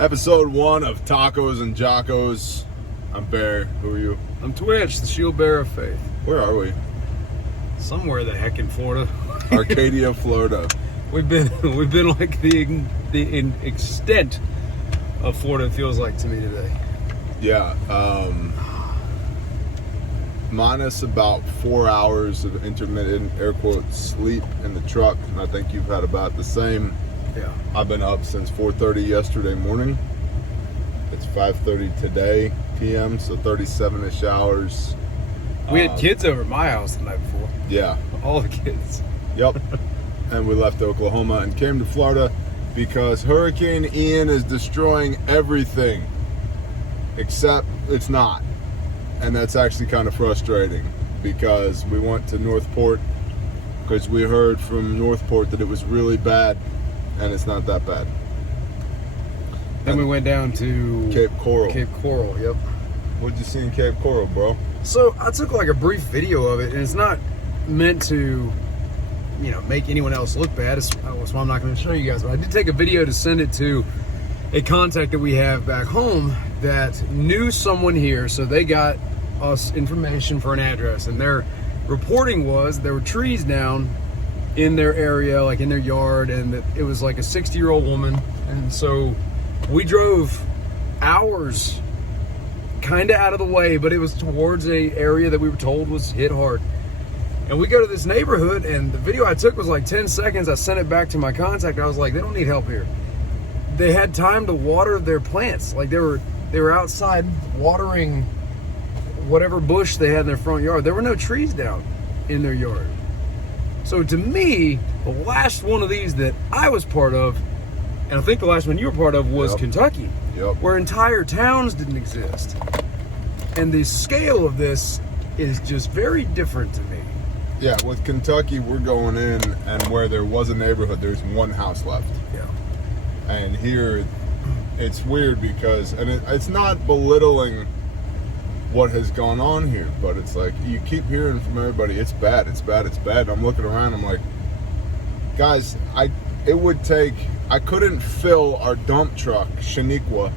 Episode 1 of Tacos and Jockos. I'm Bear. Who are you? I'm Twitch, the shield bearer of faith. Where are we? Somewhere the heck in Florida. Arcadia, Florida. We've been like the extent of Florida, it feels like to me today. Yeah. Minus about 4 hours of intermittent air quotes sleep in the truck, and I think you've had about the same. Yeah. I've been up since 4:30 yesterday morning. It's 5:30 today p.m., so 37-ish hours. We had kids over at my house the night before. Yeah. All the kids. Yep. And we left Oklahoma and came to Florida because Hurricane Ian is destroying everything. Except it's not. And that's actually kind of frustrating because we went to Northport because we heard from Northport that it was really bad, and it's not that bad. Then we went down to Cape Coral. Cape Coral, yep. What'd you see in Cape Coral, bro? So I took like a brief video of it, and it's not meant to, make anyone else look bad. So I'm not going to show you guys, but I did take a video to send it to a contact that we have back home that knew someone here, so they got us information for an address, and their reporting was there were trees down in their area, like in their yard, and that it was like a 60-year-old woman. And so we drove hours kind of out of the way, but it was towards a area that we were told was hit hard. And we go to this neighborhood, and the video I took was like 10 seconds. I sent it back to my contact. I was like, they don't need help here. They had time to water their plants. Like they were outside watering whatever bush they had in their front yard. There were no trees down in their yard. So to me, the last one of these that I was part of, and I think the last one you were part of, was Kentucky, where entire towns didn't exist. And the scale of this is just very different to me. Yeah, with Kentucky, we're going in, and where there was a neighborhood, there's one house left. Yeah. And here, it's weird because, and it's not belittling what has gone on here, but it's like, you keep hearing from everybody, it's bad, it's bad, it's bad. And I'm looking around, I'm like, guys, I couldn't fill our dump truck, Shaniqua,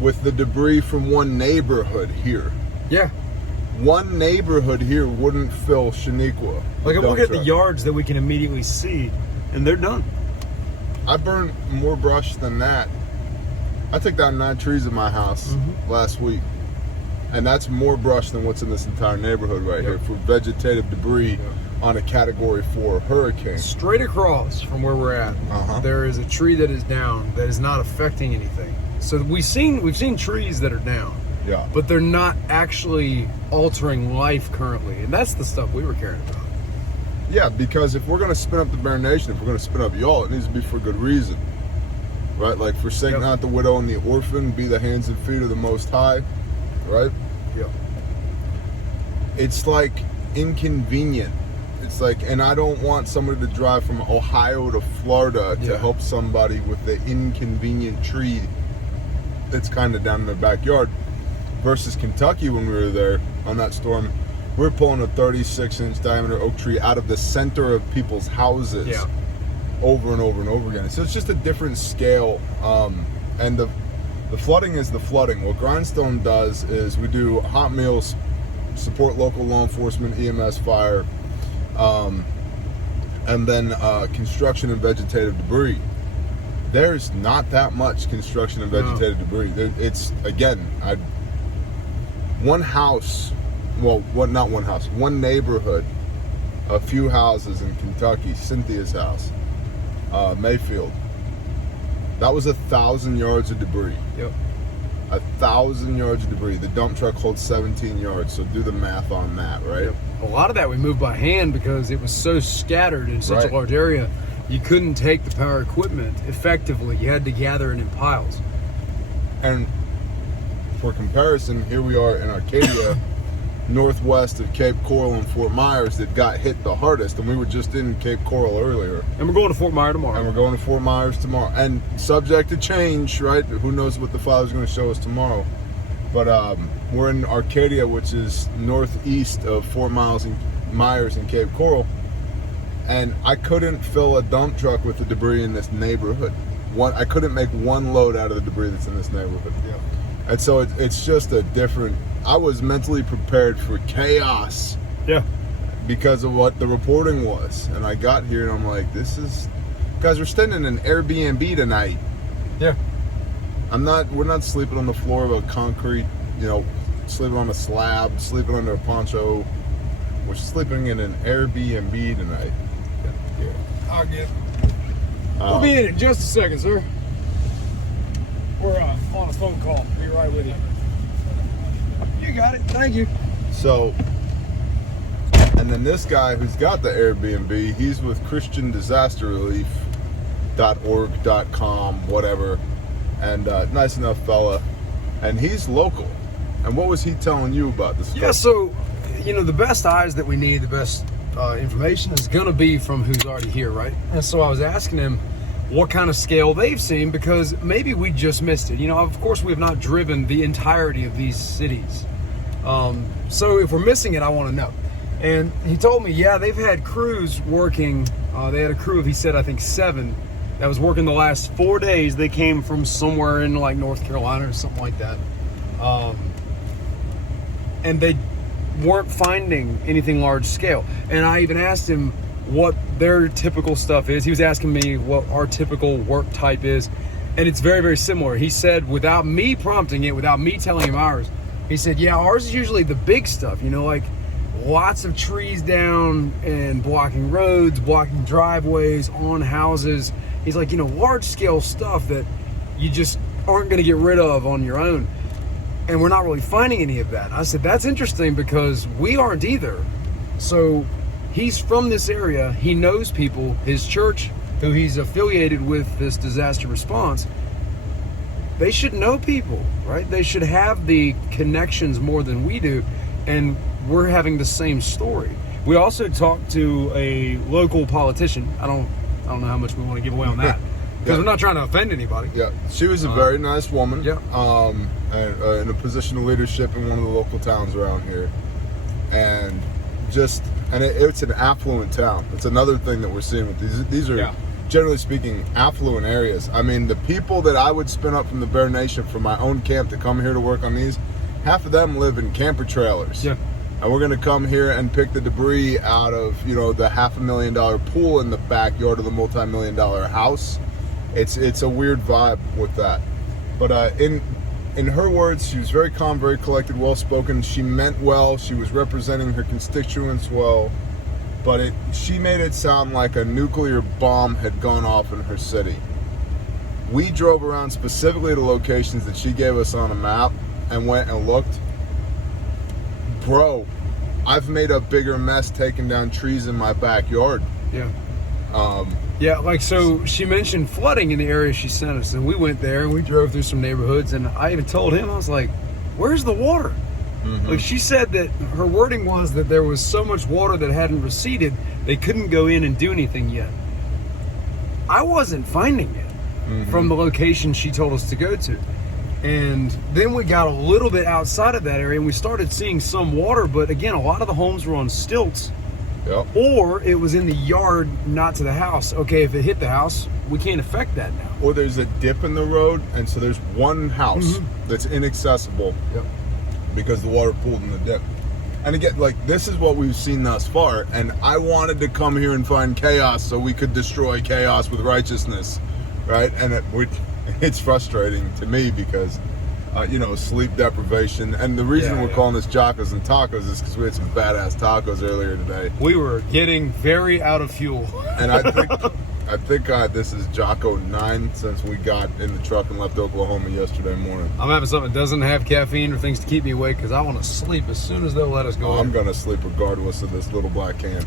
with the debris from one neighborhood here. Yeah. One neighborhood here wouldn't fill Shaniqua. Like, I look at the yards that we can immediately see, and they're done. I burned more brush than that. I took down 9 trees in my house last week. And that's more brush than what's in this entire neighborhood right here for vegetative debris on a Category 4 hurricane. Straight across from where we're at, there is a tree that is down that is not affecting anything. So we've seen trees that are down, but they're not actually altering life currently. And that's the stuff we were caring about. Yeah, because if we're going to spin up the Bear Nation, if we're going to spin up y'all, it needs to be for good reason. Right? Like, forsake not the widow and the orphan, be the hands and feet of the Most High. Right? Yeah. It's like inconvenient. It's like, and I don't want somebody to drive from Ohio to Florida to help somebody with the inconvenient tree that's kind of down in their backyard. Versus Kentucky, when we were there on that storm, we were pulling a 36-inch diameter oak tree out of the center of people's houses over and over and over again. So it's just a different scale. And the flooding is the flooding. What Grindstone does is we do hot meals, support local law enforcement, EMS, fire, and then construction and vegetative debris. There's not that much construction and vegetative debris. It's, again, one house, one neighborhood, a few houses in Kentucky, Cynthia's house, Mayfield. That was 1,000 yards of debris. Yep. 1,000 yards of debris. The dump truck holds 17 yards, so do the math on that, right? Yep. A lot of that we moved by hand because it was so scattered in such a large area. You couldn't take the power equipment effectively. You had to gather it in piles. And for comparison, here we are in Arcadia, northwest of Cape Coral and Fort Myers, that got hit the hardest. And we were just in Cape Coral earlier. And we're going to Fort Myers tomorrow. And we're going to Fort Myers tomorrow. And subject to change, right? Who knows what the Father's going to show us tomorrow. But we're in Arcadia, which is northeast of Fort Myers and Cape Coral. And I couldn't fill a dump truck with the debris in this neighborhood. I couldn't make one load out of the debris that's in this neighborhood. Yeah. And so it's just a different. I was mentally prepared for chaos. Yeah. Because of what the reporting was, and I got here and I'm like, guys, we're staying in an Airbnb tonight. Yeah. We're not sleeping on the floor of a concrete, sleeping on a slab, sleeping under a poncho. We're sleeping in an Airbnb tonight. Yeah. I'll get it. We'll be in just a second, sir. We're on a phone call. Be right with you. You got it. Thank you. So, and then this guy who's got the Airbnb, he's with ChristianDisasterRelief.org.com, whatever, and nice enough fella, and he's local. And what was he telling you about this? Yeah, so, the best eyes that we need, the best information is going to be from who's already here, right? And so I was asking him what kind of scale they've seen, because maybe we just missed it. Of course, we have not driven the entirety of these cities. So if we're missing it, I want to know. And he told me, yeah, they've had crews working. They had a crew of, he said, I think 7 that was working the last 4 days. They came from somewhere in like North Carolina or something like that. And they weren't finding anything large scale. And I even asked him what their typical stuff is. He was asking me what our typical work type is. And it's very, very similar. He said, without me prompting it, without me telling him ours, he said, yeah, ours is usually the big stuff, like lots of trees down and blocking roads, blocking driveways, on houses. He's like, large scale stuff that you just aren't going to get rid of on your own. And we're not really finding any of that. I said, that's interesting because we aren't either. So he's from this area. He knows people. His church, who he's affiliated with this disaster response, they should know people, right? They should have the connections more than we do. And we're having the same story. We also talked to a local politician. I don't know how much we want to give away on that, because we're not trying to offend anybody. Yeah, she was a very nice woman. Yeah. In a position of leadership in one of the local towns around here, and it's an affluent town. It's another thing that we're seeing with these are generally speaking affluent areas. I mean, the people that I would spin up from the Bear Nation for my own camp to come here to work on these, half of them live in camper trailers. And we're going to come here and pick the debris out of, the $500,000 pool in the backyard of the multi-million-dollar house. It's a weird vibe with that. But in her words, she was very calm, very collected, well-spoken. She meant well. She was representing her constituents well. But she made it sound like a nuclear bomb had gone off in her city. We drove around specifically to locations that she gave us on a map and went and looked. Bro, I've made a bigger mess taking down trees in my backyard. Yeah. So she mentioned flooding in the area she sent us, and we went there and we drove through some neighborhoods, and I even told him, I was like, where's the water? Mm-hmm. Like, she said that her wording was that there was so much water that hadn't receded, they couldn't go in and do anything yet. I wasn't finding it from the location she told us to go to. And then we got a little bit outside of that area and we started seeing some water, but again, a lot of the homes were on stilts. Yep. Or it was in the yard, not to the house. Okay, if it hit the house, we can't affect that now. Or there's a dip in the road, and so there's one house that's inaccessible because the water pooled in the dip. And again, this is what we've seen thus far, and I wanted to come here and find chaos so we could destroy chaos with righteousness, right? And it's frustrating to me because, sleep deprivation. And the reason we're calling this Jockos and Tacos is because we had some badass tacos earlier today. We were getting very out of fuel. And I think this is Jocko 9 since we got in the truck and left Oklahoma yesterday morning. I'm having something that doesn't have caffeine or things to keep me awake because I want to sleep as soon as they'll let us go. I'm going to sleep regardless of this little black can.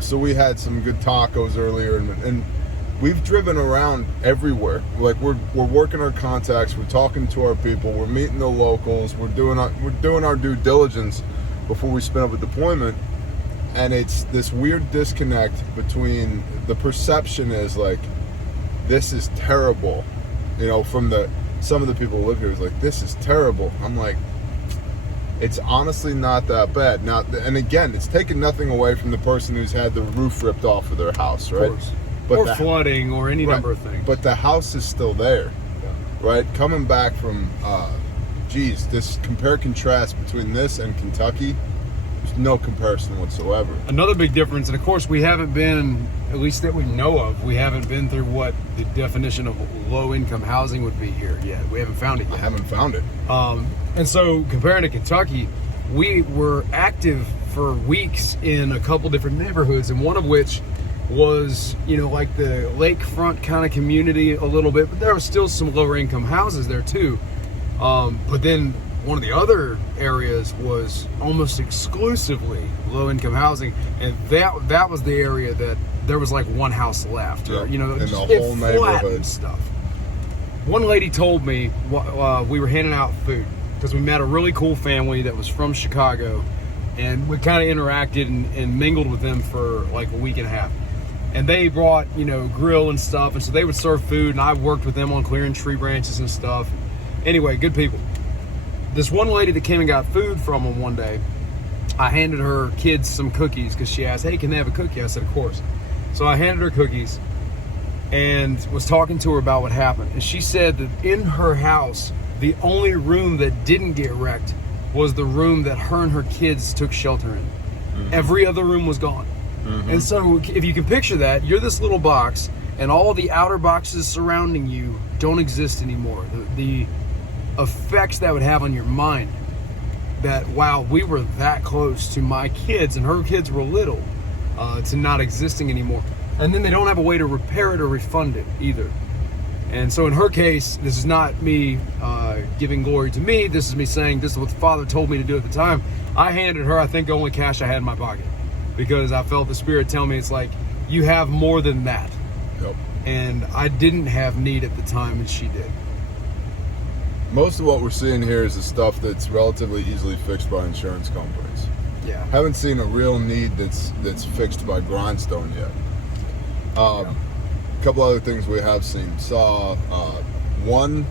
So we had some good tacos earlier, and we've driven around everywhere. Like we're working our contacts, we're talking to our people, we're meeting the locals, we're doing our due diligence before we spin up a deployment. And it's this weird disconnect between the perception is like, this is terrible, from some of the people who live here is like, this is terrible. I'm like, It's honestly not that bad. Now, and again, it's taken nothing away from the person who's had the roof ripped off of their house, right? Of course. But or flooding or any number of things. But the house is still there, right? Coming back from, this compare contrast between this and Kentucky, there's no comparison whatsoever. Another big difference, and of course we haven't been, at least that we know of, we haven't been through what the definition of low-income housing would be here yet. We haven't found it yet. I haven't found it. And so comparing to Kentucky, we were active for weeks in a couple different neighborhoods, and one of which was, like the lakefront kind of community a little bit, but there were still some lower income houses there too. But then one of the other areas was almost exclusively low income housing, and that was the area that there was like one house left, in the whole flattened neighborhood stuff. One lady told me we were handing out food because we met a really cool family that was from Chicago, and we kind of interacted and mingled with them for like a week and a half. And they brought, grill and stuff, and so they would serve food, and I worked with them on clearing tree branches and stuff. Anyway, good people. This one lady that came and got food from them one day, I handed her kids some cookies because she asked, hey, can they have a cookie? I said, of course. So I handed her cookies and was talking to her about what happened. And she said that in her house, the only room that didn't get wrecked was the room that her and her kids took shelter in. Mm-hmm. Every other room was gone. Mm-hmm. And so if you can picture that, you're this little box and all the outer boxes surrounding you don't exist anymore. The effects that would have on your mind, that wow, we were that close to my kids and her kids were little, to not existing anymore. And then they don't have a way to repair it or refund it either. And so in her case, this is not me giving glory to me. This is me saying this is what the Father told me to do at the time. I handed her, I think, the only cash I had in my pocket, because I felt the Spirit tell me, it's like, you have more than that. Yep. And I didn't have need at the time, and she did. Most of what we're seeing here is the stuff that's relatively easily fixed by insurance companies. Yeah. Haven't seen a real need that's fixed by Grindstone yet. A couple other things we have seen. Saw one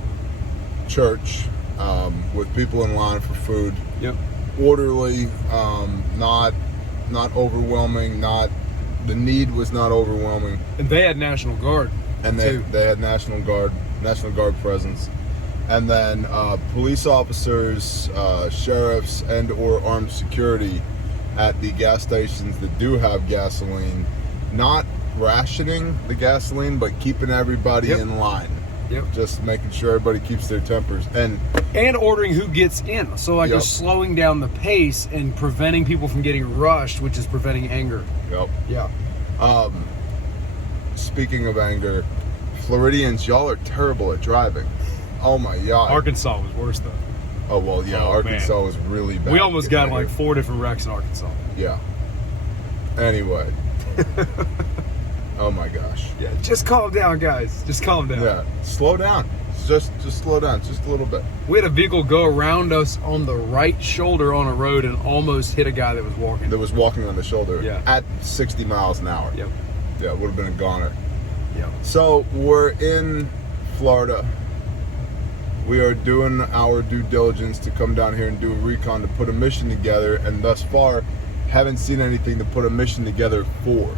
church with people in line for food. Yep. Orderly, not overwhelming. The need was not overwhelming. And they had National Guard. And they had National Guard presence. And then police officers, sheriffs, and or armed security at the gas stations that do have gasoline, not rationing the gasoline, but keeping everybody in line. Yep. Just making sure everybody keeps their tempers. And ordering who gets in. So like they're slowing down the pace and preventing people from getting rushed, which is preventing anger. Yep. Yeah. Speaking of anger, Floridians, y'all are terrible at driving. Oh my God. Arkansas was worse though. Oh well, yeah. Arkansas was really bad. We almost got like 4 different wrecks in Arkansas. Yeah. Anyway. Oh my gosh. Yeah. Just calm down, guys. Just calm down. Yeah. Slow down. Just slow down. Just a little bit. We had a vehicle go around us on the right shoulder on a road and almost hit a guy that was walking. That was walking on the shoulder. Yeah. At 60 miles an hour. Yep. Yeah. It would have been a goner. Yep. So we're in Florida. We are doing our due diligence to come down here and do a recon to put a mission together, and thus far haven't seen anything to put a mission together for.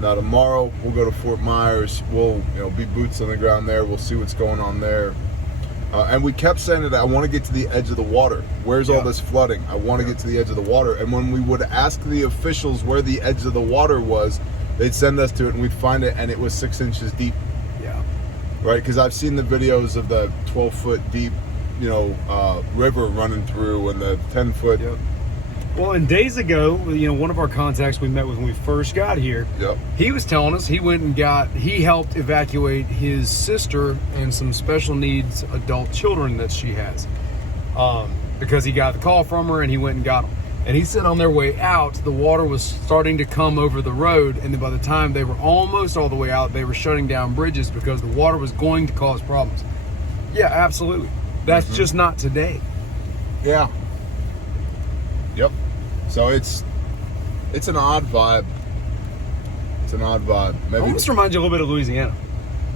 Now tomorrow we'll go to Fort Myers. We'll be boots on the ground there. We'll see what's going on there. And we kept saying that I want to get to the edge of the water. Where's all this flooding? I want to get to the edge of the water. And when we would ask the officials where the edge of the water was, they'd send us to it and we'd find it, and it was 6 inches deep. Right, because I've seen the videos of the 12-foot deep, river running through, and the 10-foot. Yep. Well, and days ago, one of our contacts we met with when we first got here, he was telling us he helped evacuate his sister and some special needs adult children that she has, because he got the call from her and he went and got them. And he said on their way out, the water was starting to come over the road, and then by the time they were almost all the way out, they were shutting down bridges because the water was going to cause problems. Yeah, absolutely. That's just not today. Yeah. Yep. So it's an odd vibe. It's an odd vibe. Maybe almost reminds you a little bit of Louisiana.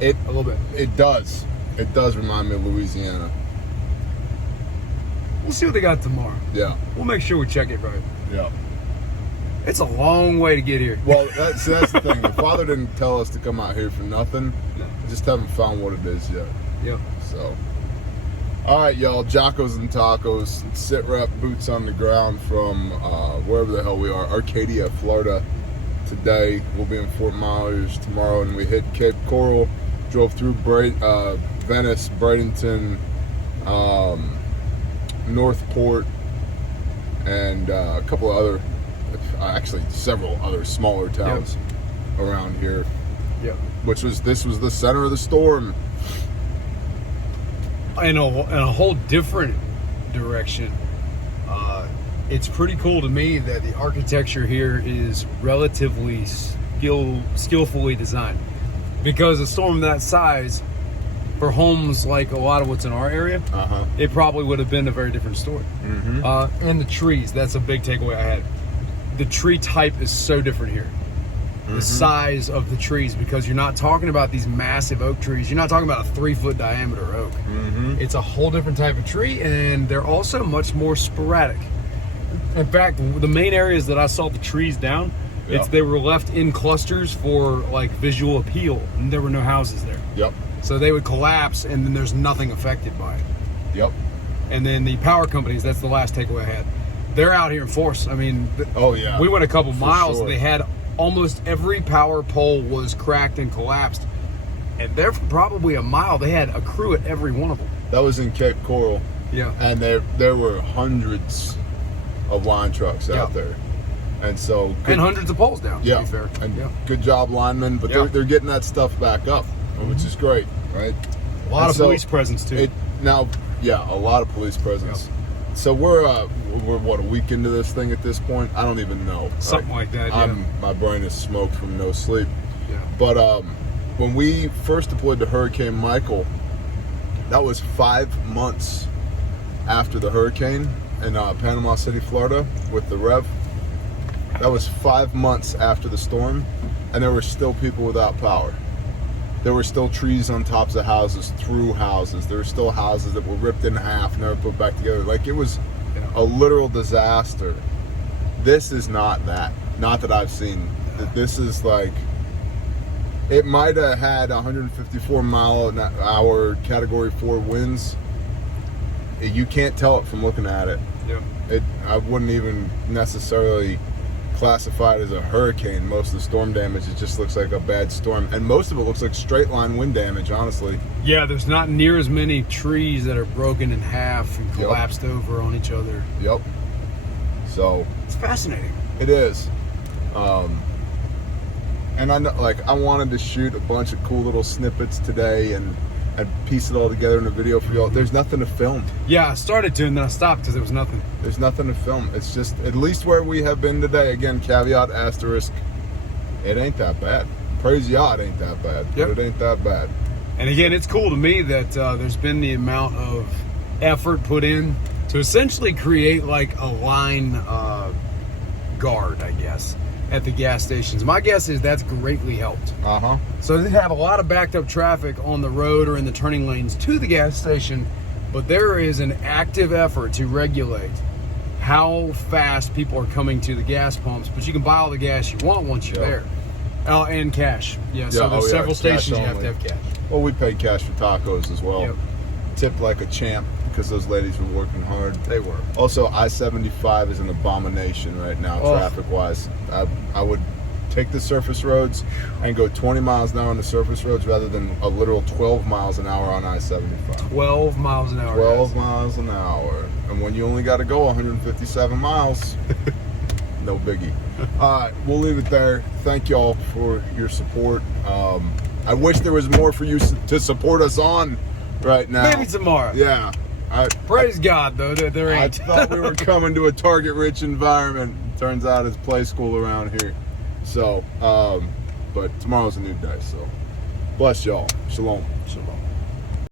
A little bit. It does. It does remind me of Louisiana. We'll see what they got tomorrow. Yeah. We'll make sure we check it right. Yeah. It's a long way to get here. Well, that's the thing. The Father didn't tell us to come out here for nothing. No. We just haven't found what it is yet. Yep. So, all right, y'all. Jockos and Tacos. Sit rep, boots on the ground from wherever the hell we are, Arcadia, Florida. Today we'll be in Fort Myers tomorrow, and we hit Cape Coral. Drove through Venice, Bradenton, Northport, and a couple of other. Actually, several other smaller towns around here. Yep. This was the center of the storm. In a whole different direction, it's pretty cool to me that the architecture here is relatively skillfully designed. Because a storm that size, for homes like a lot of what's in our area, it probably would have been a very different story. Mm-hmm. And the trees, that's a big takeaway I had. The tree type is so different here. The size of the trees, because you're not talking about these massive oak trees. You're not talking about a 3-foot diameter oak. It's a whole different type of tree, and they're also much more sporadic. In fact, the main areas that I saw the trees down, they were left in clusters for like visual appeal, and there were no houses there. Yep. So they would collapse, and then there's nothing affected by it. Yep. And then the power companies, that's the last takeaway I had. They're out here in force. I mean, we went a couple miles, and they had almost every power pole was cracked and collapsed. And they're probably a mile. They had a crew at every one of them. That was in Cape Coral. Yeah. And there were hundreds of line trucks out there. And so and hundreds of poles down, to be fair. And good job, linemen. But they're getting that stuff back up, which is great, right? A lot of police presence, too. A lot of police presence. So we're what, a week into this thing at this point? I don't even know. Something like that, my brain is smoked from no sleep. Yeah. But when we first deployed to Hurricane Michael, that was 5 months after the hurricane in Panama City, Florida, with the Rev. That was 5 months after the storm, and there were still people without power. There were still trees on tops of houses, through houses. There were still houses that were ripped in half, never put back together. Like, it was a literal disaster. This is not that. Not that I've seen. This is like, it might have had 154 mile an hour Category 4 winds. You can't tell it from looking at it. Yeah. I wouldn't even necessarily classified as a hurricane. Most of the storm damage, it just looks like a bad storm, and most of it looks like straight line wind damage, honestly. Yeah, there's not near as many trees that are broken in half and collapsed over on each other. Yep. So it's fascinating. It is. And I know, like, I wanted to shoot a bunch of cool little snippets today and piece it all together in a video for y'all. There's nothing to film. Yeah, I started to, and then I stopped because there was nothing. There's nothing to film. It's just, at least where we have been today, again, caveat, asterisk, it ain't that bad. Praise yacht ain't that bad, but it ain't that bad. And again, it's cool to me that there's been the amount of effort put in to essentially create like a line guard, I guess, at the gas stations. My guess is that's greatly helped. So they have a lot of backed up traffic on the road or in the turning lanes to the gas station, but there is an active effort to regulate how fast people are coming to the gas pumps. But you can buy all the gas you want once you're there. And cash. So there's several stations you have to have cash. Well, we paid cash for tacos as well. Tipped like a champ because those ladies were working hard. They were. Also, I-75 is an abomination right now, traffic-wise. I would take the surface roads and go 20 miles an hour on the surface roads rather than a literal 12 miles an hour on I-75. 12 miles an hour. 12 miles an hour. And when you only got to go 157 miles, no biggie. All right, we'll leave it there. Thank y'all for your support. I wish there was more for you to support us on right now. Maybe tomorrow. Yeah. Praise God, though, that there ain't. I thought we were coming to a target-rich environment. Turns out it's play school around here. So, but tomorrow's a new day, so bless y'all. Shalom. Shalom.